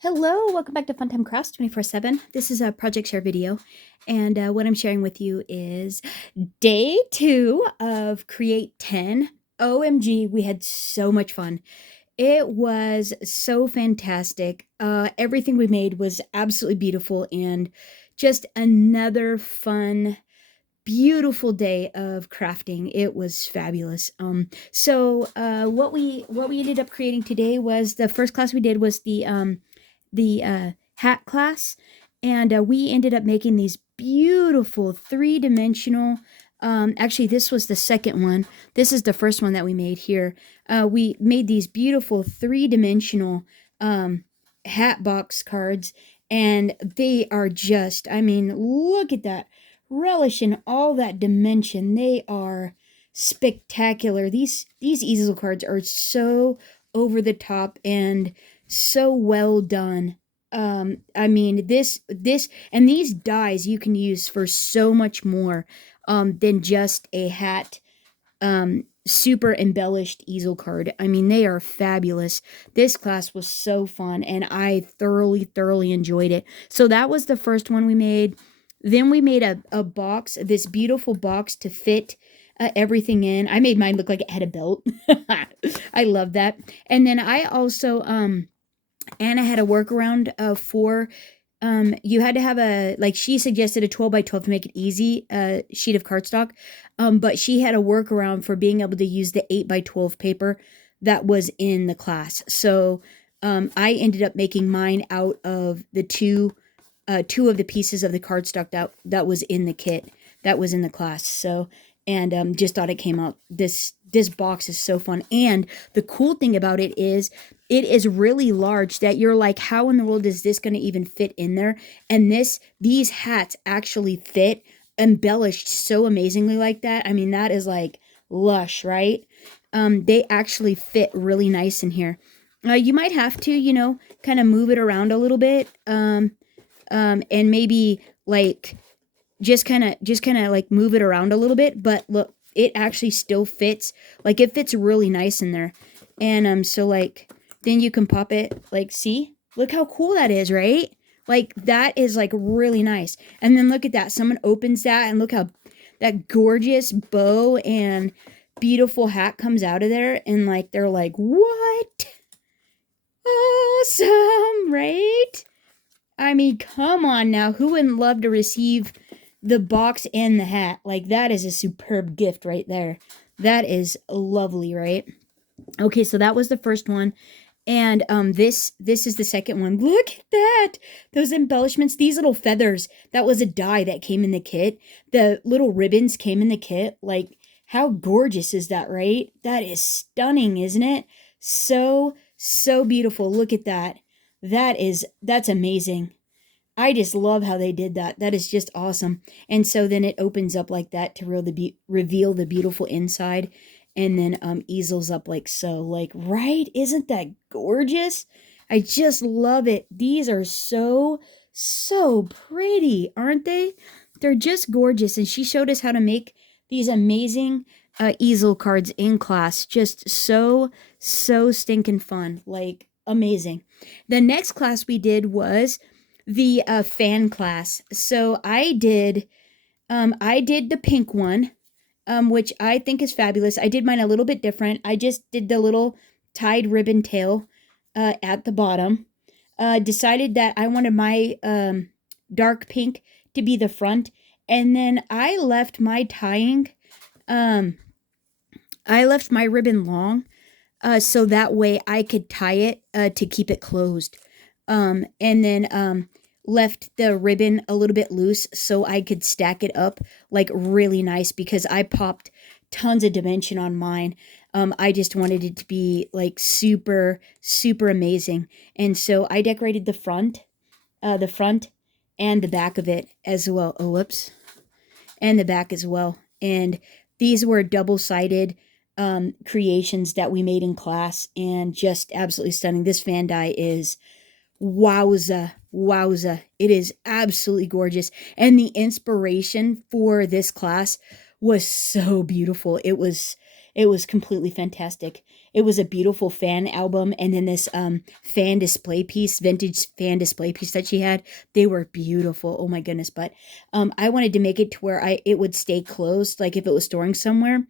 Hello, welcome back to Funtime Crafts 24/7. This is a project share video, and what I'm sharing with you is day 2 of Create 10. OMG, we had so much fun. It was so fantastic. Everything we made was absolutely beautiful and just another fun, beautiful day of crafting. It was fabulous. What we ended up creating today was the first class we did was the hat class, and we ended up making these beautiful three-dimensional. Actually, this was the second one. This is the first one that we made here. We made these beautiful three-dimensional hat box cards, and they are just, I mean, look at that relish in all that dimension. They are spectacular. These easel cards are so over the top and so well done. I mean, this and these dies you can use for so much more than just a hat super embellished easel card. I mean, they are fabulous. This class was so fun and I thoroughly enjoyed it. So that was the first one we made. Then we made a box, this beautiful box to fit everything in. I made mine look like it had a belt. I love that. And then I also Anna had a workaround for you had to have a, like, she suggested a 12 by 12 to make it easy sheet of cardstock, but she had a workaround for being able to use the 8 by 12 paper that was in the class. So I ended up making mine out of the two of the pieces of the cardstock that was in the kit that was in the class. So, and just thought it came out, this box is so fun. And the cool thing about it is really large, that you're like, how in the world is this going to even fit in there? And these hats actually fit embellished so amazingly like that. I mean, that is like lush, right? They actually fit really nice in here. You might have to, kind of move it around a little bit. And maybe like just kind of like move it around a little bit, but look, it actually still fits. Like, it fits really nice in there. And so like, then you can pop it, like, see, look how cool that is, right? Like, that is like really nice. And then look at that, someone opens that and look how that gorgeous bow and beautiful hat comes out of there, and like, they're like, what? Awesome, right? I mean, come on now. Who wouldn't love to receive the box and the hat? Like, that is a superb gift right there. That is lovely, right? Okay, so that was the first one. And this is the second one. Look at that. Those embellishments, these little feathers. That was a die that came in the kit. The little ribbons came in the kit. Like, how gorgeous is that, right? That is stunning, isn't it? So beautiful. Look at that. That's amazing. I just love how they did that. That is just awesome. And so then it opens up like that to reveal the beautiful inside, and then easels up like so. Like, right? Isn't that gorgeous? I just love it. These are so pretty, aren't they? They're just gorgeous. And she showed us how to make these amazing easel cards in class. Just so stinking fun. Like, amazing. The next class we did was the fan class. So I did the pink one, which I think is fabulous. I did mine a little bit different. I just did the little tied ribbon tail at the bottom. Decided that I wanted my dark pink to be the front, and then I left my tying, I left my ribbon long, so that way I could tie it to keep it closed. And then left the ribbon a little bit loose so I could stack it up like really nice, because I popped tons of dimension on mine. I just wanted it to be like super amazing. And so I decorated the front and the back of it as well. Oh, whoops. And the back as well. And these were double-sided creations that we made in class, and just absolutely stunning. This fan die is wowza. It is absolutely gorgeous. And the inspiration for this class was so beautiful. It was completely fantastic. It was a beautiful fan album, and then this fan display piece, vintage fan display piece that she had. They were beautiful. Oh my goodness! But I wanted to make it to where I it would stay closed, like if it was storing somewhere,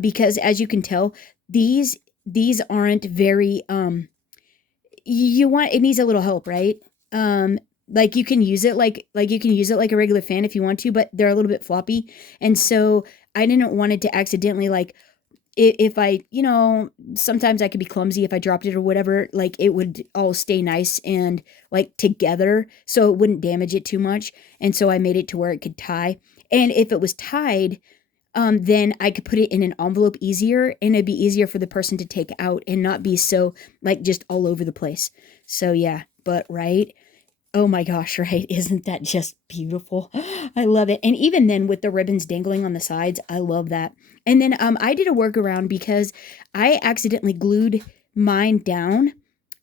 because as you can tell, these aren't very you want it needs a little help, right? Um, like you can use it like you can use it like a regular fan if you want to, but they're a little bit floppy, and so I didn't want it to accidentally like if I, sometimes I could be clumsy if I dropped it or whatever, like it would all stay nice and like together so it wouldn't damage it too much. And so I made it to where it could tie. And if it was tied, then I could put it in an envelope easier and it'd be easier for the person to take out and not be so like just all over the place. So yeah, but right. Oh my gosh, right? Isn't that just beautiful? I love it. And even then with the ribbons dangling on the sides, I love that. And then I did a workaround because I accidentally glued mine down.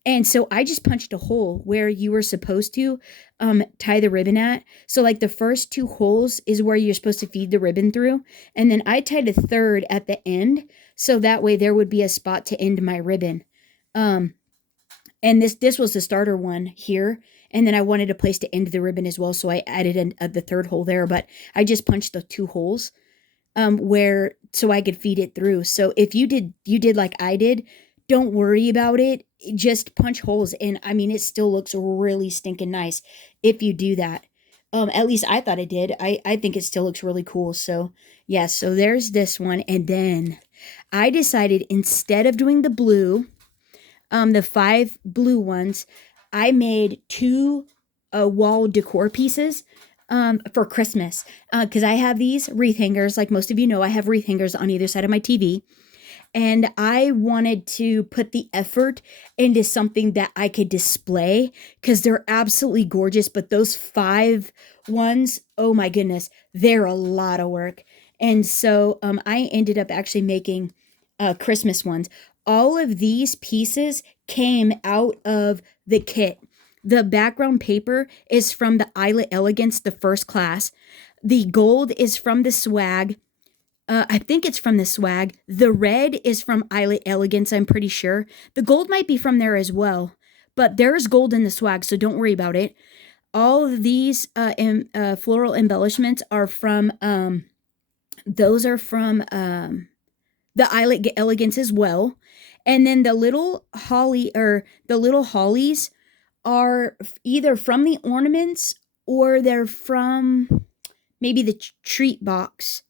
And so I just punched a hole where you were supposed to tie the ribbon at. So like the first two holes is where you're supposed to feed the ribbon through. And then I tied a third at the end. So that way there would be a spot to end my ribbon. Um, and this was the starter one here, and then I wanted a place to end the ribbon as well, so I added the third hole there, but I just punched the two holes where so I could feed it through. So if you did like I did, don't worry about it. Just punch holes, and I mean it still looks really stinking nice if you do that. At least I thought it did. I think it still looks really cool. So yeah, so there's this one, and then I decided instead of doing the blue, the 5 blue ones, I made 2 wall decor pieces for Christmas because I have these wreath hangers. Like most of you know, I have wreath hangers on either side of my TV. And I wanted to put the effort into something that I could display because they're absolutely gorgeous. But those 5 ones, oh my goodness, they're a lot of work. And so I ended up actually making Christmas ones. All of these pieces came out of the kit. The background paper is from the Islet Elegance, the first class. The gold is from the swag. I think it's from the swag. The red is from Islet Elegance, I'm pretty sure. The gold might be from there as well. But there's gold in the swag, so don't worry about it. All of these floral embellishments are from, those are from the Islet Elegance as well. And then the little hollies are either from the ornaments or they're from maybe the treat box.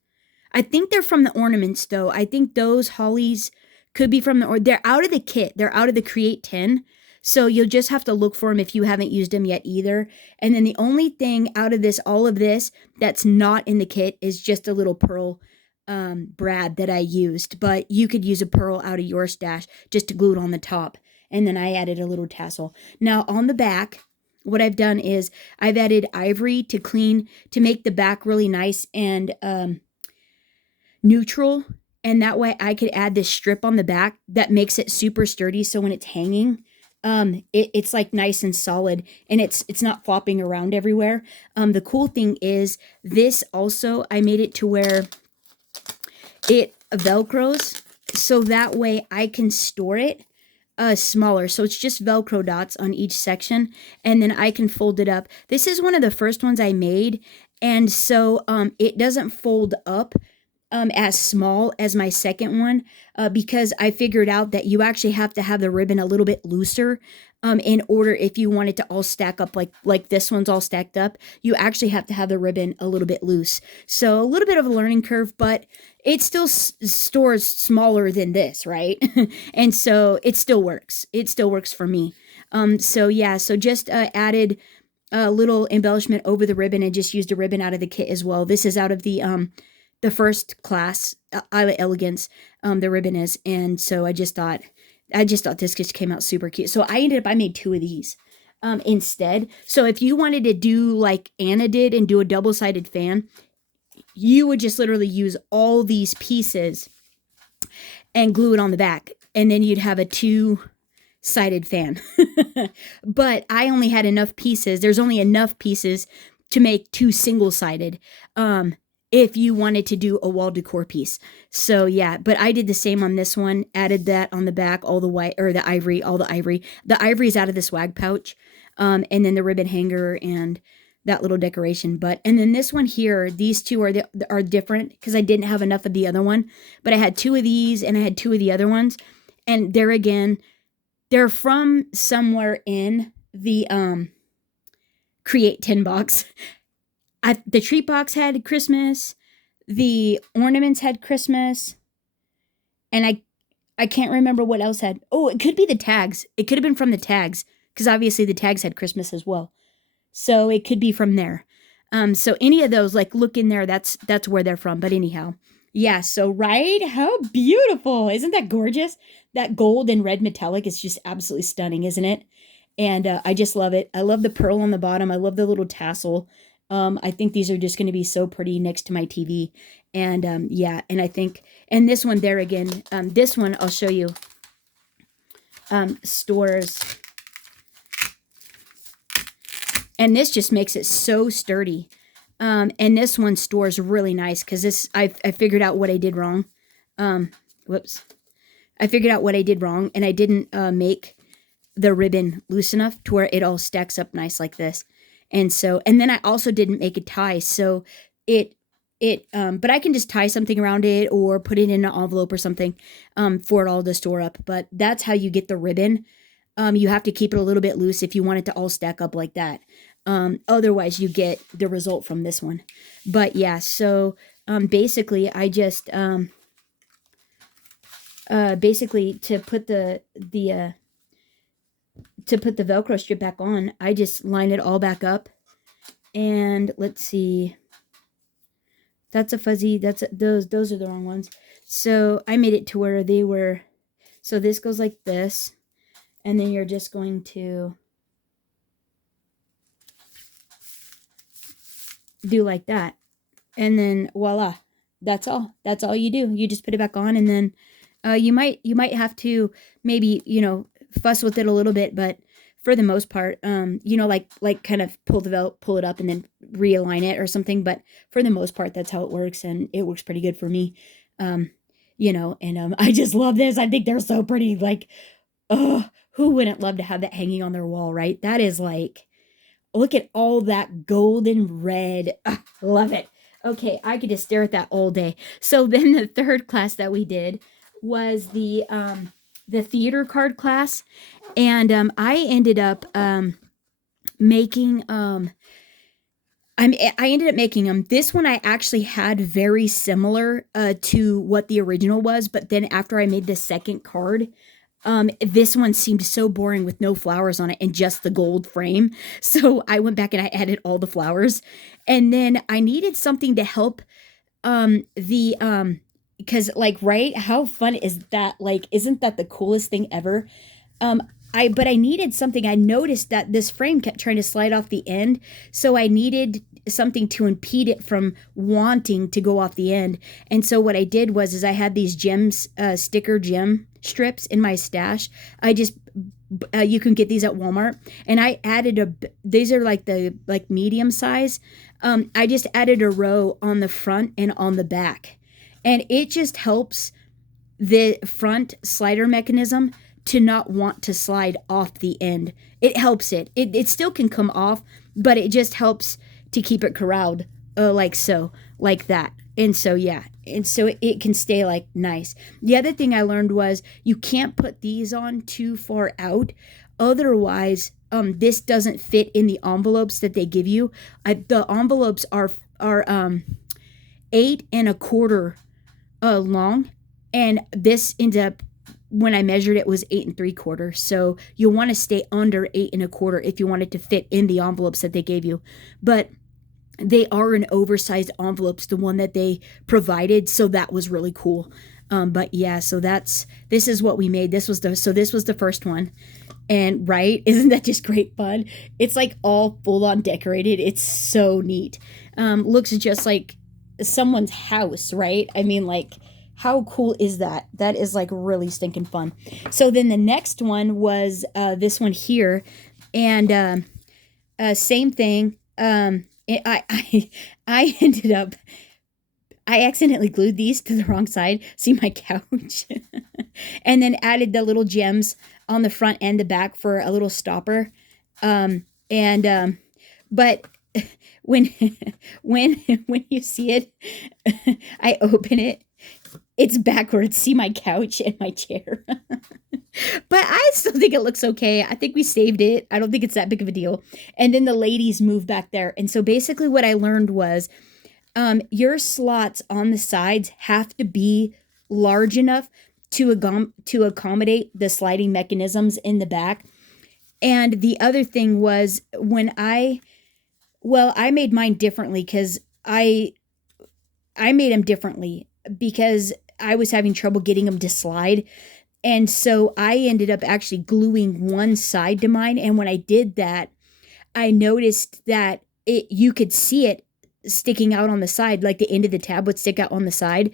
I think they're from the ornaments though. I think those hollies could be from they're out of the kit. They're out of the Create 10. So you'll just have to look for them if you haven't used them yet either. And then the only thing out of this, all of this, that's not in the kit is just a little pearl brad that I used, but you could use a pearl out of your stash just to glue it on the top. And then I added a little tassel. Now on the back, what I've done is I've added ivory to make the back really nice and neutral. And that way I could add this strip on the back that makes it super sturdy. So when it's hanging, it's like nice and solid and it's not flopping around everywhere. The cool thing is this also, I made it to where it velcros so that way I can store it smaller. So it's just Velcro dots on each section and then I can fold it up. This is one of the first ones I made, and so it doesn't fold up as small as my second one because I figured out that you actually have to have the ribbon a little bit looser in order if you want it to all stack up like this one's all stacked up. You actually have to have the ribbon a little bit loose. So a little bit of a learning curve, but it still stores smaller than this, right? And so it still works. It still works for me. So yeah, so just added a little embellishment over the ribbon and just used a ribbon out of the kit as well. This is out of the first class, Islet Elegance, the ribbon is. And so I just thought this just came out super cute. So I made 2 of these instead. So if you wanted to do like Anna did and do a double-sided fan, you would just literally use all these pieces and glue it on the back. And then you'd have a 2-sided fan. But I only had enough pieces. There's only enough pieces to make 2 single-sided. if you wanted to do a wall decor piece. So yeah, but I did the same on this one, added that on the back, all the white, or the ivory, all the ivory. The ivory is out of the swag pouch. And then the ribbon hanger and that little decoration. But, and then this one here, these two are different because I didn't have enough of the other one, but I had two of these and I had two of the other ones. And there again, they're from somewhere in the, Create 10 box. The treat box had Christmas, the ornaments had Christmas, and I can't remember what else had. Oh, it could be the tags. It could have been from the tags because obviously the tags had Christmas as well. So it could be from there. So any of those, like look in there, that's where they're from. But anyhow, yeah. So right, how beautiful! Isn't that gorgeous? That gold and red metallic is just absolutely stunning, isn't it? And I just love it. I love the pearl on the bottom. I love the little tassel. I think these are just going to be so pretty next to my TV. And yeah, and I think, and this one there again, this one I'll show you. Stores. And this just makes it so sturdy. And this one stores really nice because this, I figured out what I did wrong. Whoops. I figured out what I did wrong and I didn't make the ribbon loose enough to where it all stacks up nice like this. And so, and then I also didn't make a tie. So but I can just tie something around it or put it in an envelope or something, for it all to store up. But that's how you get the ribbon. You have to keep it a little bit loose if you want it to all stack up like that. Otherwise you get the result from this one. But yeah, so, basically I just, basically to put the Velcro strip back on, I just line it all back up. And let's see. That's a fuzzy, those are the wrong ones. So I made it to where they were, so this goes like this. And then you're just going to do like that. And then voila, that's all. That's all you do. You just put it back on and then you might have to maybe, fuss with it a little bit, but for the most part, like kind of pull it up and then realign it or something. But for the most part, that's how it works. And it works pretty good for me. And I just love this. I think they're so pretty. Like, oh, who wouldn't love to have that hanging on their wall, right? That is like, look at all that golden red. Love it. Okay, I could just stare at that all day. So then the third class that we did was the theater card class. And I ended up making I ended up making them. This one I actually had very similar to what the original was, but then after I made the second card, this one seemed so boring with no flowers on it and just the gold frame. So I went back and I added all the flowers. And then I needed something to help because like, right, how fun is that? Like, isn't that the coolest thing ever? But I needed something. I noticed that this frame kept trying to slide off the end, so I needed something to impede it from wanting to go off the end. And so what I did was I had these sticker gem strips in my stash. I just you can get these at Walmart, and I added these are like medium size. I just added a row on the front and on the back, and it just helps the front slider mechanism to not want to slide off the end. It helps it. It still can come off, but it just helps to keep it corralled, like so, like that. And so, yeah. And so it can stay like nice. The other thing I learned was you can't put these on too far out. Otherwise, this doesn't fit in the envelopes that they give you. The envelopes are 8 1/4 long. And this ended up, when I measured it, was 8 3/4. So you'll want to stay under 8 1/4 if you want it to fit in the envelopes that they gave you. But they are an oversized envelopes, the one that they provided. So that was really cool. But yeah, so this is what we made. This was the first one. And right, isn't that just great fun? It's like all full on decorated. It's so neat. Looks just like someone's house, right? I mean, like, how cool is that? That is like really stinking fun. So then the next one was this one here, and same thing. I ended up I accidentally glued these to the wrong side. See my couch? And then added the little gems on the front and the back for a little stopper. And but when when you see it, I open it. It's backwards. See my couch and my chair. But I still think it looks okay. I think we saved it. I don't think it's that big of a deal. And then the ladies move back there. And so basically what I learned was your slots on the sides have to be large enough to accommodate the sliding mechanisms in the back. And the other thing was I made mine differently because I made them differently because I was having trouble getting them to slide. And so I ended up actually gluing one side to mine. And when I did that, I noticed that you could see it sticking out on the side, like the end of the tab would stick out on the side.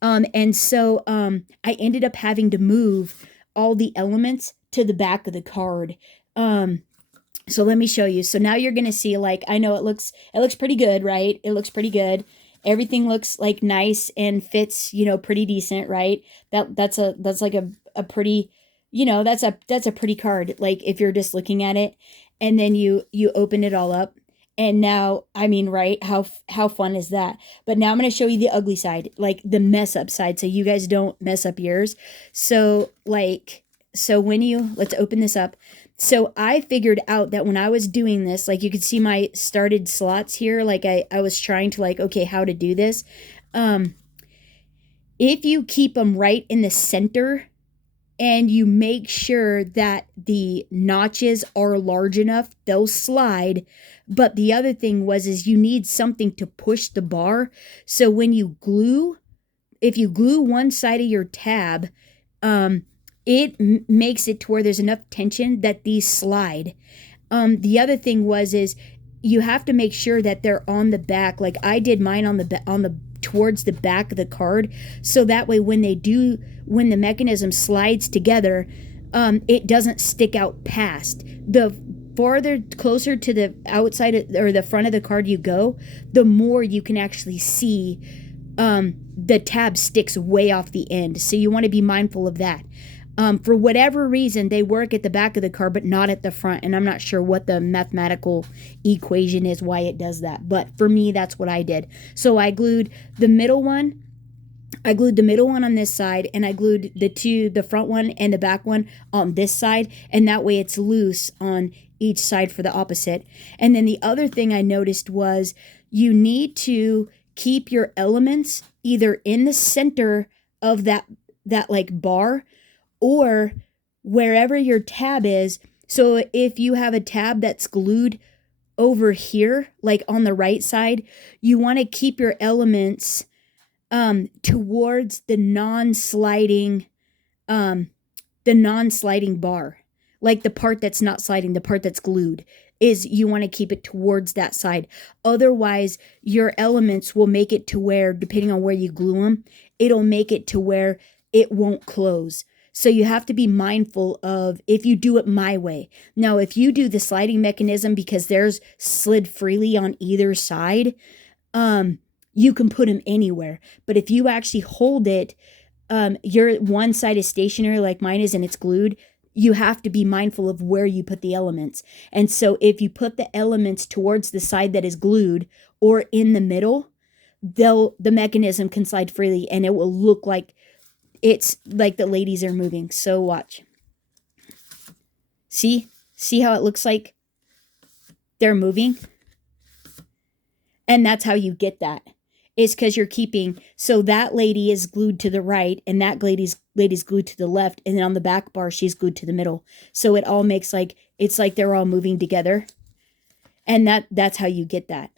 And so I ended up having to move all the elements to the back of the card. So let me show you. So now you're going to see, like, I know it looks pretty good, right? It looks pretty good. Everything looks like nice and fits, pretty decent, right? That's like a pretty, that's a pretty card. Like if you're just looking at it and then you open it all up. And now, I mean, right? How fun is that? But now I'm going to show you the ugly side, like the mess up side, so you guys don't mess up yours. So let's open this up. So I figured out that when I was doing this, like you could see my started slots here, like I was trying to okay, how to do this. If you keep them right in the center and you make sure that the notches are large enough, they'll slide. But the other thing is you need something to push the bar. So when you glue, if you glue one side of your tab, it makes it to where there's enough tension that these slide. The other thing is you have to make sure that they're on the back. Like I did mine on the towards the back of the card, so that way when the mechanism slides together, it doesn't stick out past. The farther closer to the outside or the front of the card you go, the more you can actually see the tab sticks way off the end. So you want to be mindful of that. For whatever reason, they work at the back of the card, but not at the front. And I'm not sure what the mathematical equation is, why it does that. But for me, that's what I did. So I glued the middle one. I glued the middle one on this side, and I glued the front one and the back one on this side. And that way it's loose on each side for the opposite. And then the other thing I noticed was you need to keep your elements either in the center of that like bar, or wherever your tab is. So if you have a tab that's glued over here, like on the right side, you want to keep your elements towards the non-sliding bar. Like the part that's not sliding, the part that's glued, is you want to keep it towards that side. Otherwise, your elements will make it to where, depending on where you glue them, it'll make it to where it won't close. So you have to be mindful of if you do it my way. Now, if you do the sliding mechanism because there's slid freely on either side, you can put them anywhere. But if you actually hold it, your one side is stationary like mine is and it's glued, you have to be mindful of where you put the elements. And so if you put the elements towards the side that is glued or in the middle, the mechanism can slide freely and it will look like it's like the ladies are moving. So watch. See how it looks like they're moving? And that's how you get that. It's because you're keeping, so that lady is glued to the right and that lady's glued to the left, and then on the back bar she's glued to the middle. So it all makes it's like they're all moving together. And that's how you get that.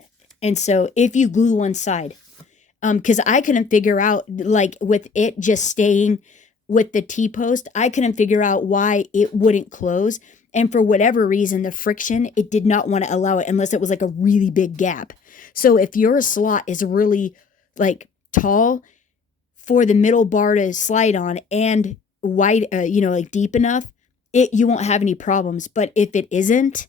And so if you glue one side, because I couldn't figure out, like with it just staying with the T-post, I couldn't figure out why it wouldn't close. And for whatever reason, the friction, it did not want to allow it unless it was like a really big gap. So if your slot is really like tall for the middle bar to slide on and wide, like deep enough, you won't have any problems. But if it isn't,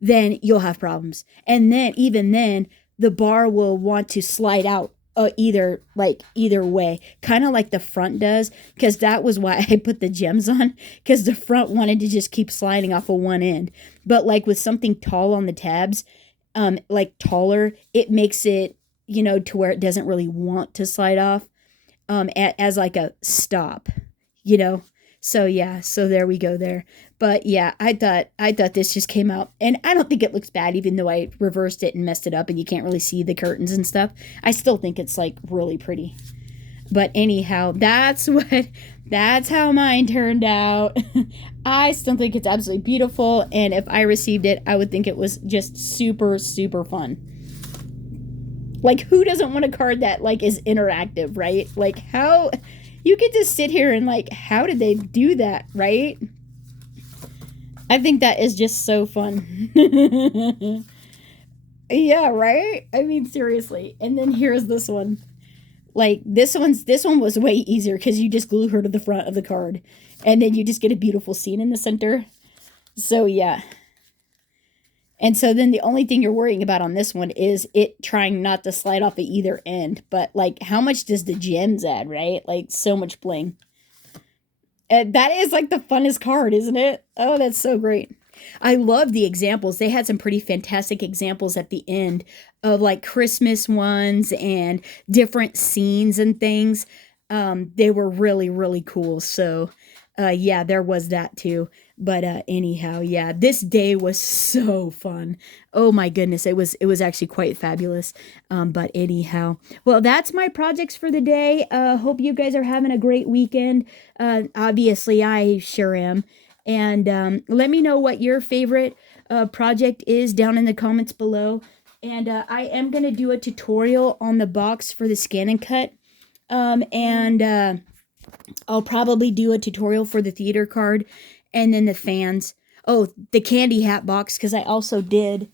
then you'll have problems. And then even then, the bar will want to slide out either way, kind of like the front does, because that was why I put the gems on, because the front wanted to just keep sliding off of one end. But like with something tall on the tabs, like taller, it makes it, to where it doesn't really want to slide off, as like a stop, you know. So yeah, so there we go there. But yeah, I thought this just came out, and I don't think it looks bad, even though I reversed it and messed it up, and you can't really see the curtains and stuff. I still think it's like really pretty. But anyhow, that's how mine turned out. I still think it's absolutely beautiful, and if I received it, I would think it was just super, super fun. Like, who doesn't want a card that like is interactive, right? Like, how you get to sit here and like, how did they do that, right? I think that is just so fun. Yeah, right? I mean, seriously. And then here's this one. Like, this one was way easier because you just glue her to the front of the card, and then you just get a beautiful scene in the center. So yeah. And so then the only thing you're worrying about on this one is it trying not to slide off at either end. But like, how much does the gems add, right? Like, so much bling. And that is like the funnest card, isn't it? Oh, that's so great. I love the examples. They had some pretty fantastic examples at the end of like Christmas ones and different scenes and things. They were really, really cool. So, yeah, there was that too. But anyhow, yeah, this day was so fun. Oh my goodness, it was actually quite fabulous. But anyhow, well, that's my projects for the day. Hope you guys are having a great weekend. Obviously, I sure am. And let me know what your favorite project is down in the comments below. And I am gonna do a tutorial on the box for the scan and cut. And I'll probably do a tutorial for the theater card, and then the fans. Oh, the candy hat box, because I also did,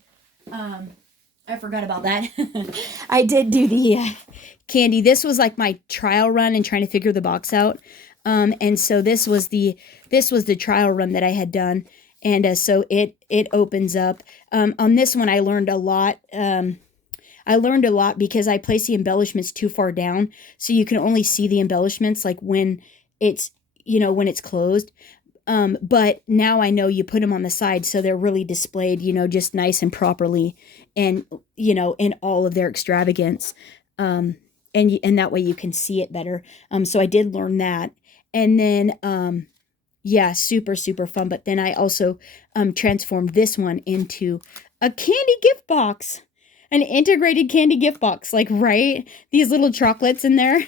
I forgot about that. I did do the candy. This was like my trial run and trying to figure the box out. And so this was the trial run that I had done. And so it opens up. On this one, I learned a lot. I learned a lot because I placed the embellishments too far down, so you can only see the embellishments like when it's, when it's closed. But now I know you put them on the side, so they're really displayed, just nice and properly, and in all of their extravagance. And that way you can see it better. So I did learn that, and then yeah, super, super fun. But then I also transformed this one into a candy gift box. An integrated candy gift box, like, right? These little chocolates in there.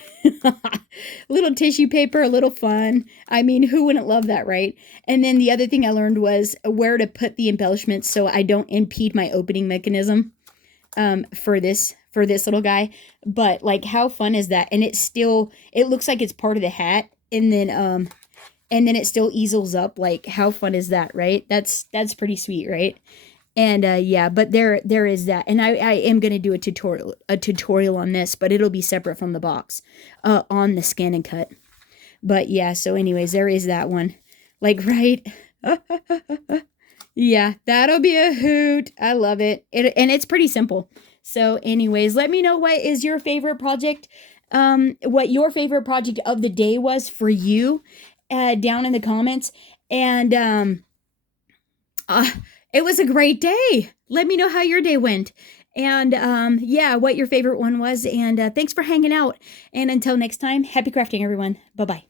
Little tissue paper, a little fun. I mean, who wouldn't love that, right? And then the other thing I learned was where to put the embellishments so I don't impede my opening mechanism for this little guy. But like, how fun is that? And it looks like it's part of the hat, and then it still easels up. Like, how fun is that, right? That's pretty sweet, right? And yeah, but there is that. And I am going to do a tutorial on this, but it'll be separate from the box on the scan and cut. But yeah, so anyways, there is that one. Like, right? Yeah, that'll be a hoot. I love it. And it's pretty simple. So anyways, let me know what is your favorite project, what your favorite project of the day was for you down in the comments. And it was a great day. Let me know how your day went. And yeah, what your favorite one was. And thanks for hanging out. And until next time, happy crafting, everyone. Bye-bye.